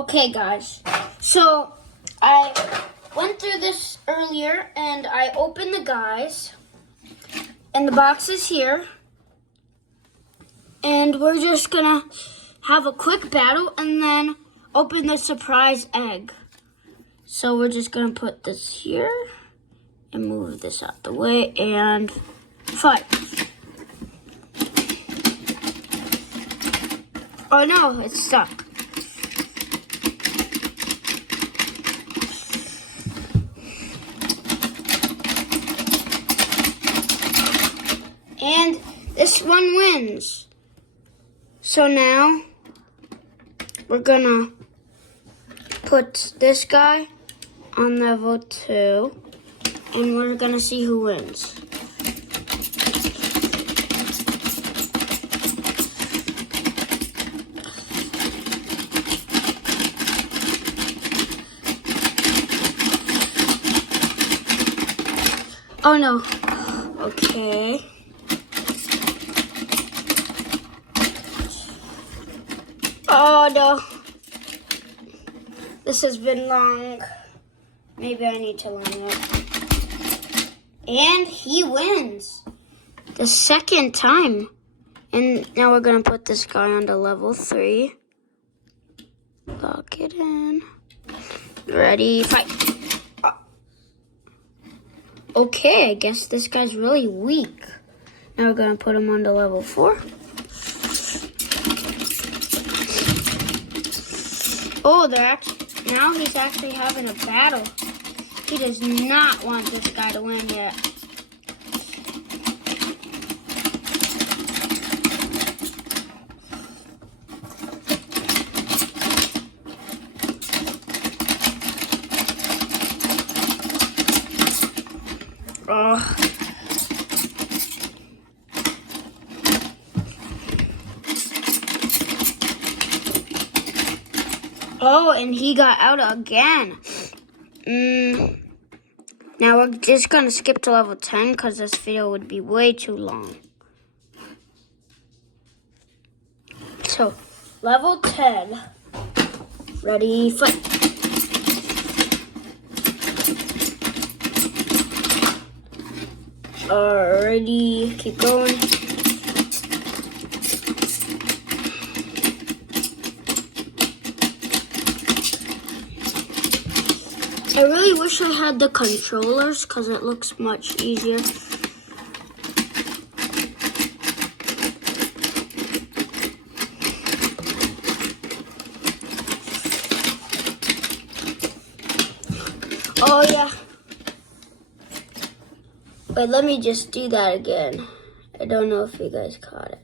Okay, guys. So I went through this earlier and I opened the guys. And the box is here. And we're just gonna have a quick battle and then open the surprise egg. So we're just gonna put this here and move this out the way and fight. Oh no, it's stuck. And this one wins. So now we're gonna put this guy on level 2 and we're gonna see who wins. Oh no. Okay. Oh no. This has been long. Maybe I need to learn it. And he wins. The second time. And now we're going to put this guy onto level 3. Lock it in. Ready, fight. Oh. Okay, I guess this guy's really weak. Now we're going to put him onto level 4. Oh, now he's actually having a battle. He does not want this guy to win yet. Oh. Oh, and he got out again. Now we're just going to skip to level 10 because this video would be way too long. So, level 10. Ready, fight. Alrighty, keep going. I really wish I had the controllers because it looks much easier. Oh yeah. Wait, let me just do that again. I don't know if you guys caught it.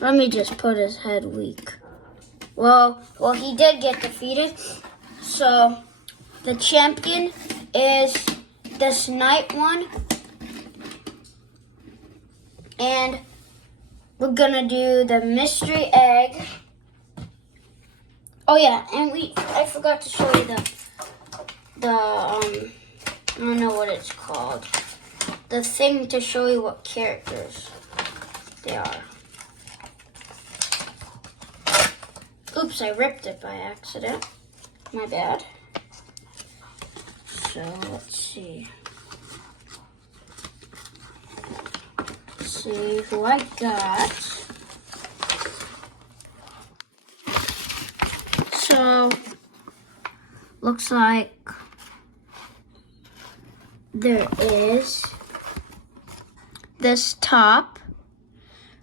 Let me just put his head weak. Well, he did get defeated. So, the champion is this night one. And we're gonna do the mystery egg. Oh yeah, and I forgot to show you I don't know what it's called. The thing to show you what characters they are. Oops, I ripped it by accident. My bad. So, let's see. Let's see who I got. So, looks like there is this top.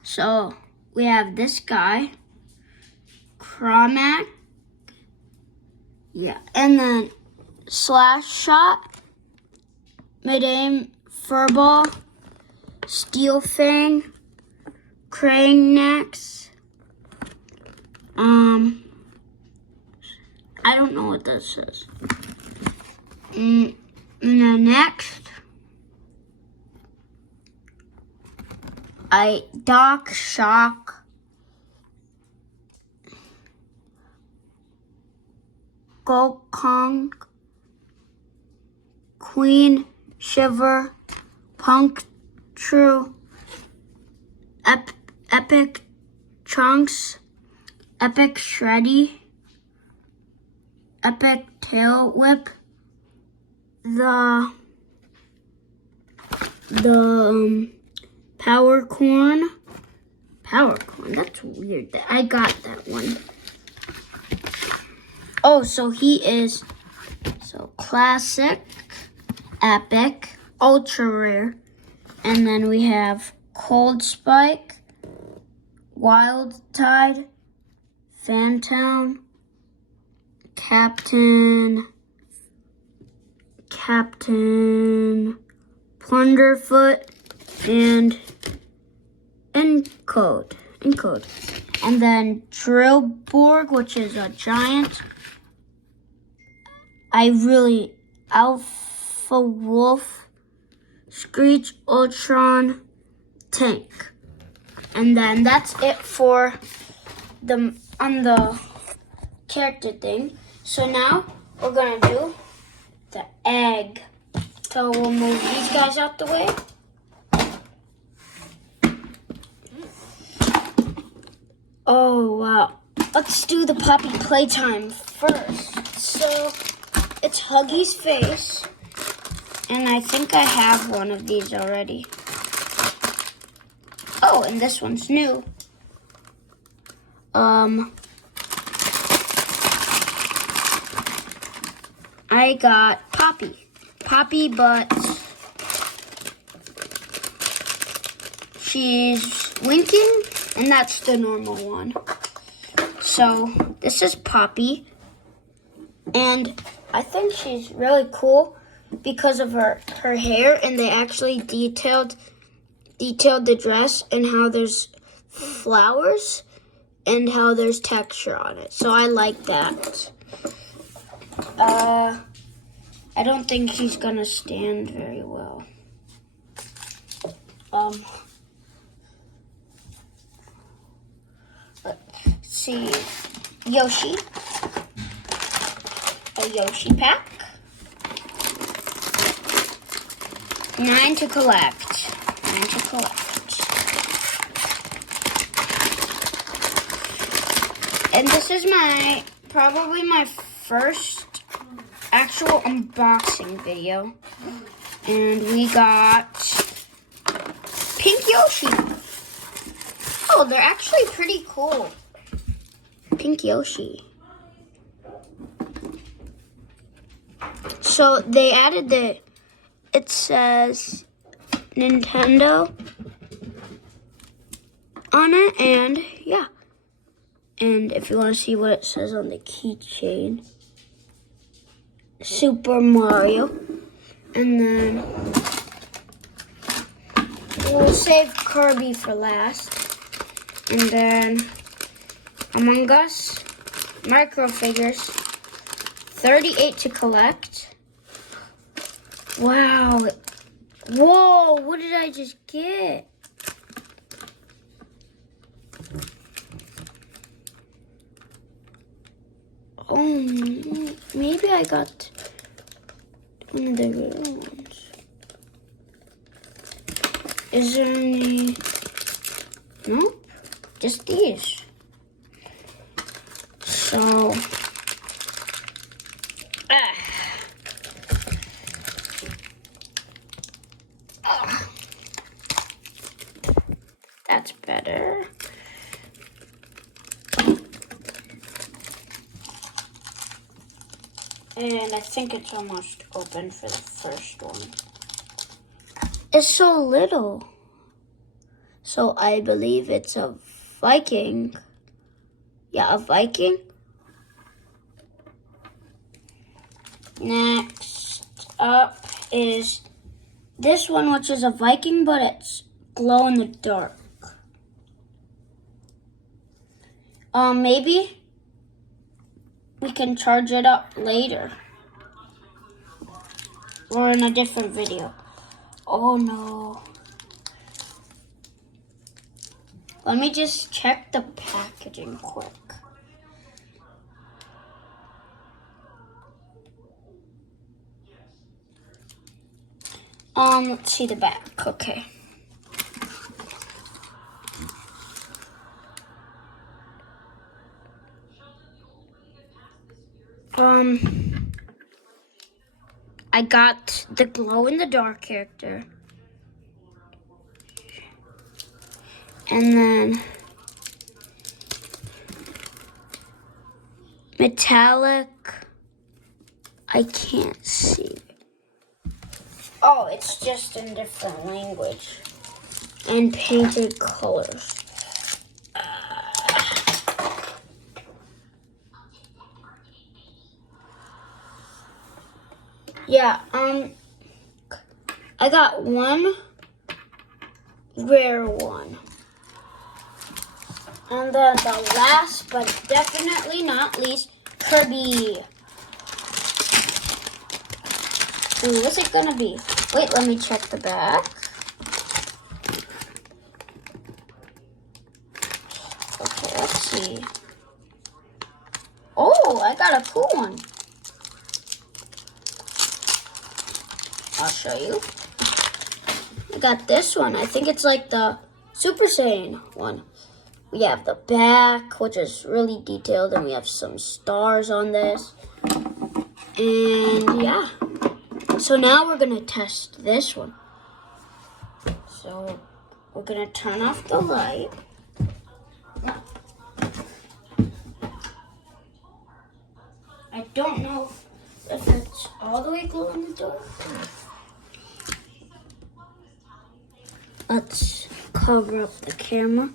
So, we have this guy. Chromac, yeah, and then Slash Shot, Mid-Aim, Furball, Steel Fang, Crane Nex, I don't know what this is. And then next, Doc Shock, Gokong, Queen, Shiver, Punk, True, Epic, Trunks, Epic Shreddy, Epic Tail Whip, the Power Corn. Power Corn, that's weird. I got that one. Oh, so he is classic, epic, ultra rare. And then we have Cold Spike, Wild Tide, Fantown, Captain Plunderfoot, and Encode. And then Drillborg, which is a giant. Alpha Wolf, Screech, Ultron, Tank. And then that's it for the character thing. So now we're gonna do the egg. So we'll move these guys out the way. Oh wow. Let's do the Poppy playtime first. So it's Huggy's face. And I think I have one of these already. Oh, and this one's new. I got Poppy, but she's winking, and that's the normal one. So this is Poppy, and I think she's really cool because of her hair, and they actually detailed the dress and how there's flowers and how there's texture on it. So I like that. I don't think he's gonna stand very well. Let's see. Yoshi. A Yoshi pack. 9 to collect. And this is probably my first actual unboxing video. And we got Pink Yoshi. Oh, they're actually pretty cool. Pink Yoshi. So they added it says Nintendo on it, and yeah. And if you want to see what it says on the keychain, Super Mario. And then we'll save Kirby for last. And then Among Us, micro figures, 38 to collect. Wow. Whoa, what did I just get? Oh, maybe I got one of the real ones. Is there any? Nope, just these. So, that's better. And I think it's almost open for the first one. It's so little. So I believe it's a Viking. Yeah, a Viking. Next up is this one, which is a Viking, but it's glow in the dark. Maybe we can charge it up later or in a different video. Oh no. Let me just check the packaging quick. Let's see the back. Okay. I got the glow-in-the-dark character. And then metallic, I can't see. Oh, it's just in different language. And painted colors. Yeah, I got one rare one. And then the last, but definitely not least, Kirby. Ooh, what's it gonna be? Wait, let me check the back. Okay, let's see. Oh, I got a cool one. I'll show you. I got this one. I think it's like the Super Saiyan one. We have the back, which is really detailed, and we have some stars on this. And yeah. So now we're gonna test this one. So we're gonna turn off the light. I don't know if it's all the way glow in the dark. Let's cover up the camera.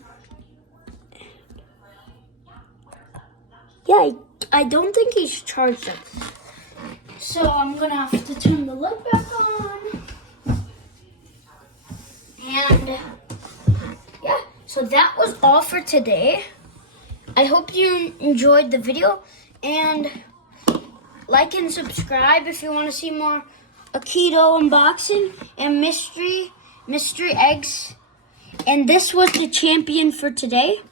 Yeah, I don't think he's charged up. So I'm gonna have to turn the light back on. And yeah, so that was all for today. I hope you enjoyed the video, and like and subscribe if you want to see more Akedo unboxing and mystery eggs. And this was the champion for today.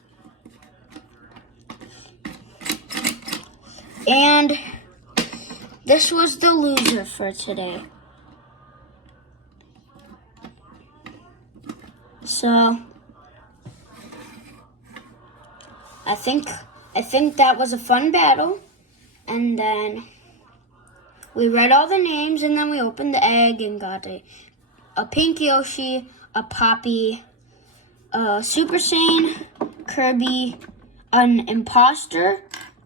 And this was the loser for today. So I think that was a fun battle. And then we read all the names, and then we opened the egg and got a pink Yoshi, a Poppy, a Super Saiyan, Kirby, an imposter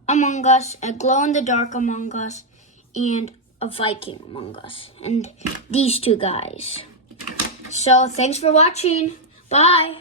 Among Us, a glow-in-the-dark Among Us, and a Viking Among Us. And these two guys. So thanks for watching. Bye.